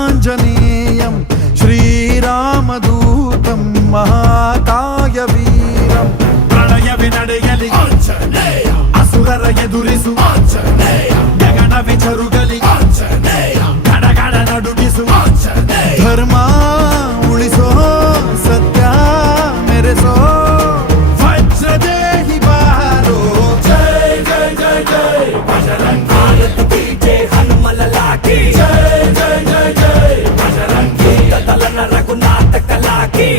प्रसन्नाञ्जनेयं श्रीरामदूतं महाकायवीरं प्रणयवि ನಡೆಯಲಿ ಆಂಜನೇಯ ಅಸುರರ ಎದುರಿಸು ಆಂಜನೇಯ ಗಗನವಿ ಜರುಗಲಿ ಆಂಜನೇಯ ಗಡಗಡ ನಡುಗಿಸು ಆಂಜನೇಯ ಧರ್ಮ ಉಳಿಸೋ ಸತ್ಯ ಮೆರೆಸೋ ವಜ್ರದೇಹಿ ಬಾರೋ ಜೈ ಜೈ ಜೈ ಜೈ ಬಜರಂಗಿ ಭಾರತ ಕಿ ಜೈ ಹನುಮಲ ಲಾಕಿ ಜೈ ಜೈ ಜೈ ಜೈ ಬಜರಂಗಿ ಕದಲನ ರಘುನಾಥ ಕಲಾಕಿ